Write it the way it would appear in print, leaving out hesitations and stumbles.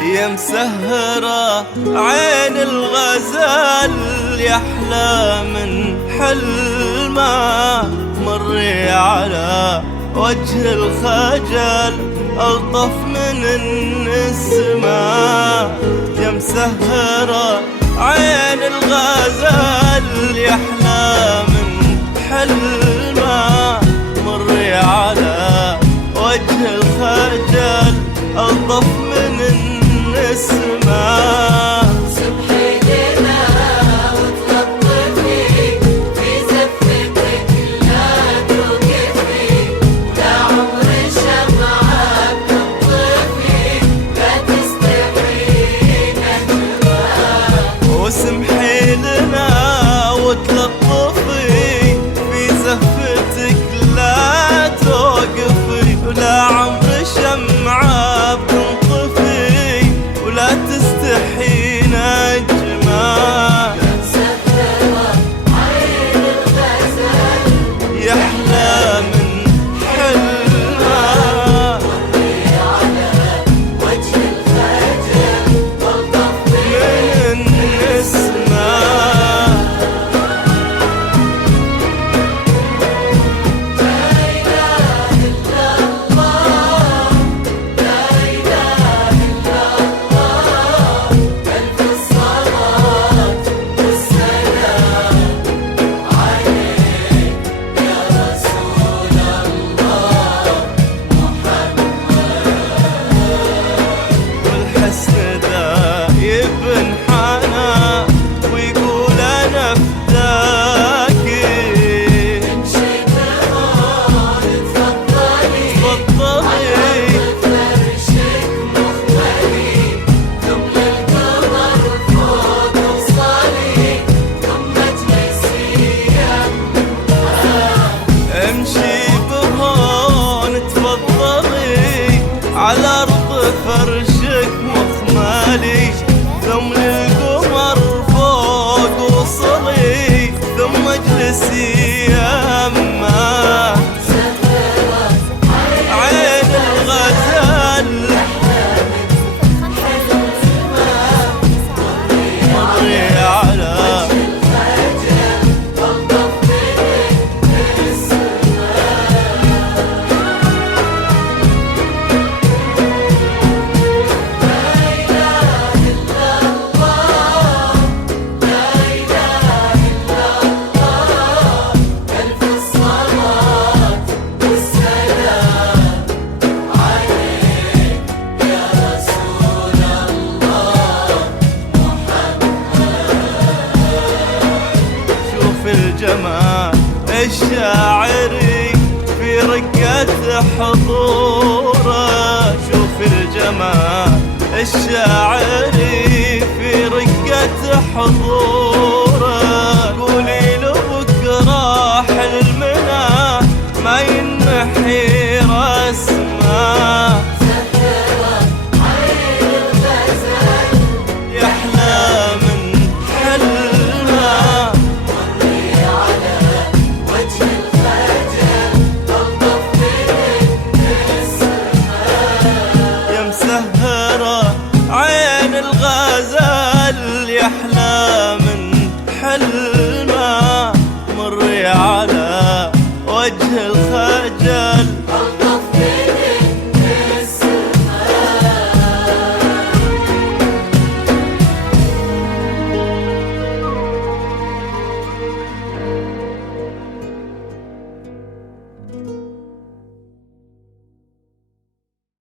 يا مسهرة عين الغزال يحلى من حلمه، مري على وجه الخجل ألطف من النسمة. يا مسهرة عين الغزال يحلى من حلمه، مري على وجه الخجل ألطف من النسمة. واسمحي لنا وتلطفي في زفتك لا توقفي، ولا عمر شمعة بتنطفي ولا تستحي نجمة. يحلى من حلمه، على أرض فرشك مخمالي، ثم للقمر فوق وصلي، ثم اجلسي يمه. عين الغزال مري على الجمال الشاعري في رقة حضوره. شوف الجمال الشاعري في رقة حضوره.